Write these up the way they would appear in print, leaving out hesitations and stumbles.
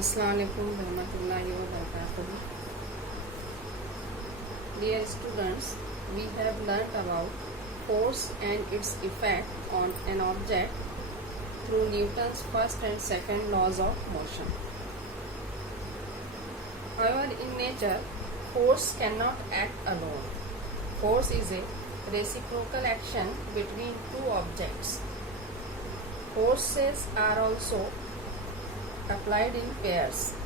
Assalamualaikum warahmatullahi wabarakatuh. Dear students, we have learnt about force and its effect on an object through Newton's first and second laws of motion. However, in nature, force cannot act alone. Force is a reciprocal action between two objects. Forces are also applied in pairs.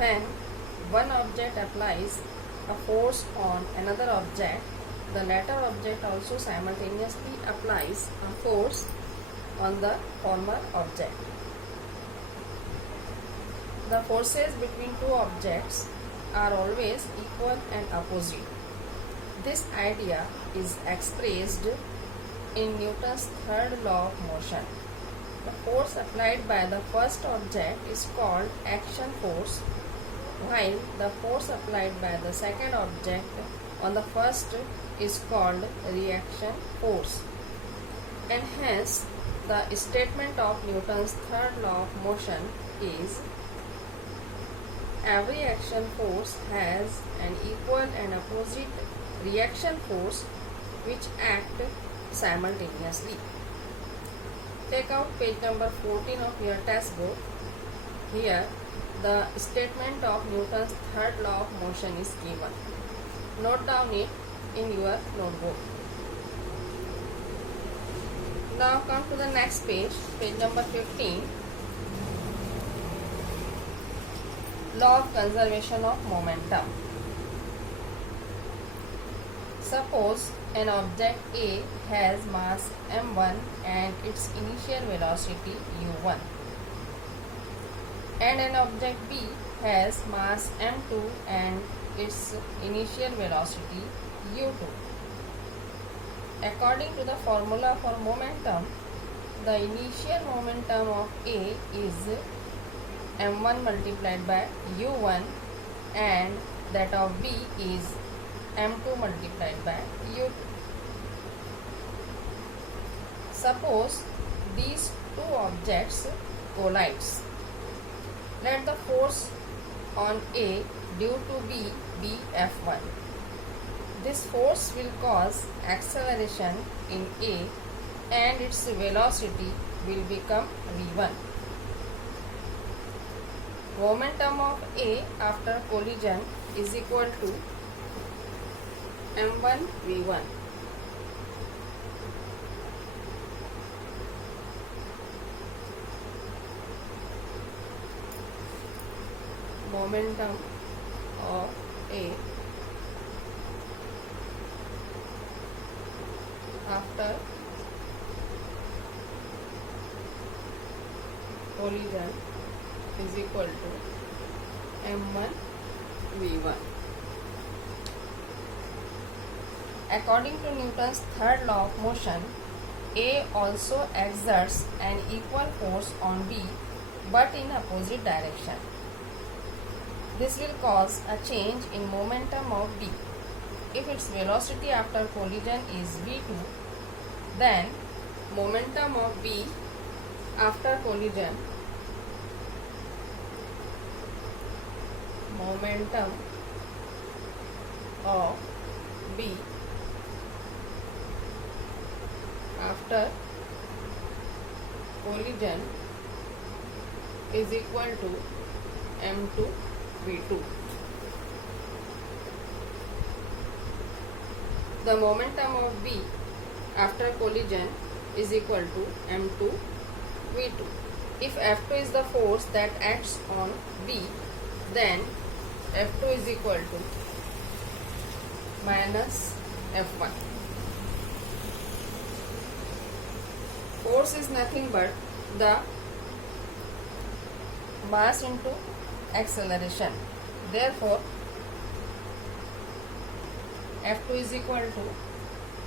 When one object applies a force on another object, the latter object also simultaneously applies a force on the former object. The forces between two objects are always equal and opposite. This idea is expressed in Newton's third law of motion. The force applied by the first object is called action force, while the force applied by the second object on the first is called reaction force. And hence, the statement of Newton's third law of motion is: every action force has an equal and opposite reaction force which act simultaneously. Take out page number 14 of your textbook. Here, the statement of Newton's third law of motion is given. Note down it in your notebook. Now come to the next page, page number 15. Law of conservation of momentum. Suppose an object A has mass m1 and its initial velocity u1, and an object B has mass m2 and its initial velocity u2. According to the formula for momentum, the initial momentum of A is m1 multiplied by u1 and that of B is m2 multiplied by u2. Suppose these two objects collides. Let the force on A due to B be F1. This force will cause acceleration in A and its velocity will become v1. Momentum of A after collision is equal to m1 v1. Momentum of A after collision is equal to m1 v1. According to Newton's third law of motion, A also exerts an equal force on B but in opposite direction. This will cause a change in momentum of B. If its velocity after collision is v2, then momentum of B after collision is equal to m2 v2. The momentum of B after collision is equal to m2 v2. If F2 is the force that acts on B, then F2 is equal to minus F1. Force is nothing but the mass into acceleration. Therefore, F2 is equal to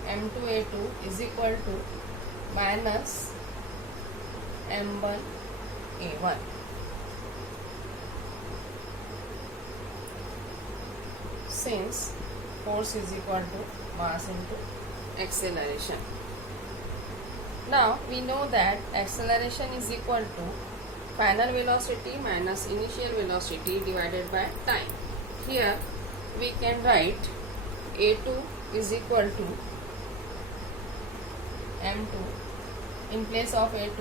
m2a2 is equal to minus m1a1. Since force is equal to mass into acceleration. Now we know that acceleration is equal to final velocity minus initial velocity divided by time. Here we can write a2 is equal to m2. In place of a2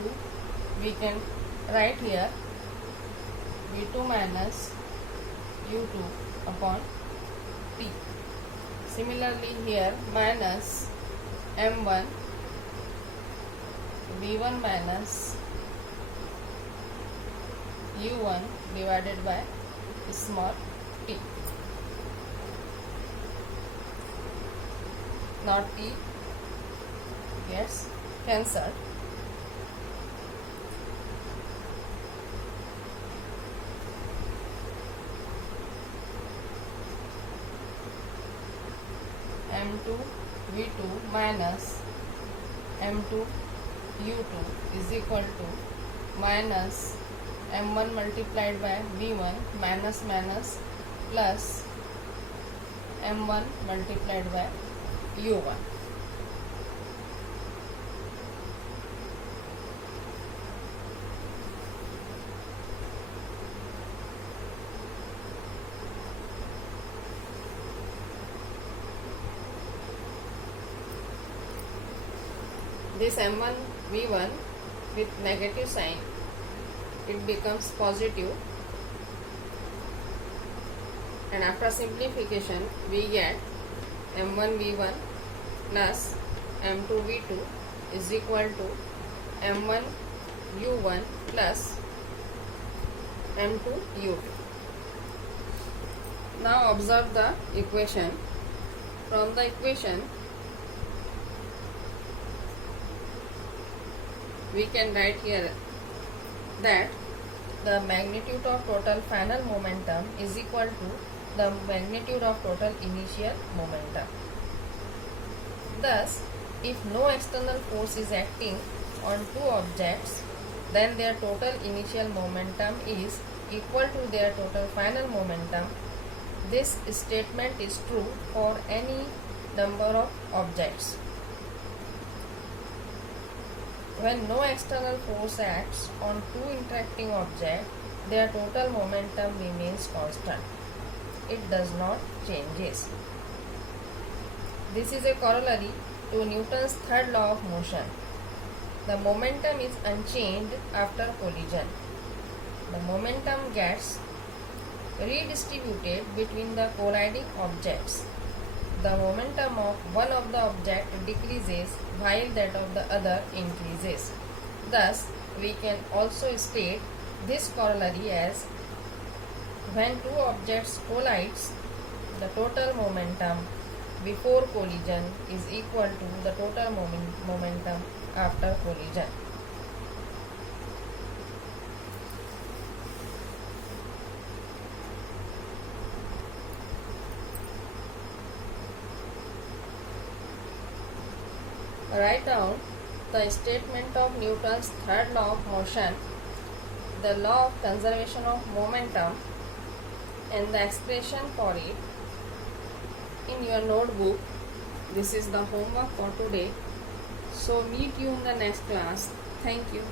we can write here v2 minus u2 upon t. Similarly here minus m1 v1 minus u1 divided by small t. Now t gets cancelled. m2 v2 minus m2 u2 is equal to minus m1 multiplied by v1 minus plus m1 multiplied by u1. This m1 v1 with negative sign, it becomes positive, and after simplification we get m1 v1 plus m2 v2 is equal to m1 u1 plus m2 u2. Now observe the equation. From the equation we can write here that the magnitude of total final momentum is equal to the magnitude of total initial momentum. Thus, if no external force is acting on two objects, then their total initial momentum is equal to their total final momentum. This statement is true for any number of objects. When no external force acts on two interacting objects, their total momentum remains constant. It does not changes. This is a corollary to Newton's third law of motion. The momentum is unchanged after collision. The momentum gets redistributed between the colliding objects. The momentum of one of the object decreases while that of the other increases. Thus, we can also state this corollary as when two objects collides, the total momentum before collision is equal to the total momentum after collision. Write down the statement of Newton's third law of motion, the law of conservation of momentum, and the expression for it in your notebook. This is the homework for today. So meet you in the next class. Thank you.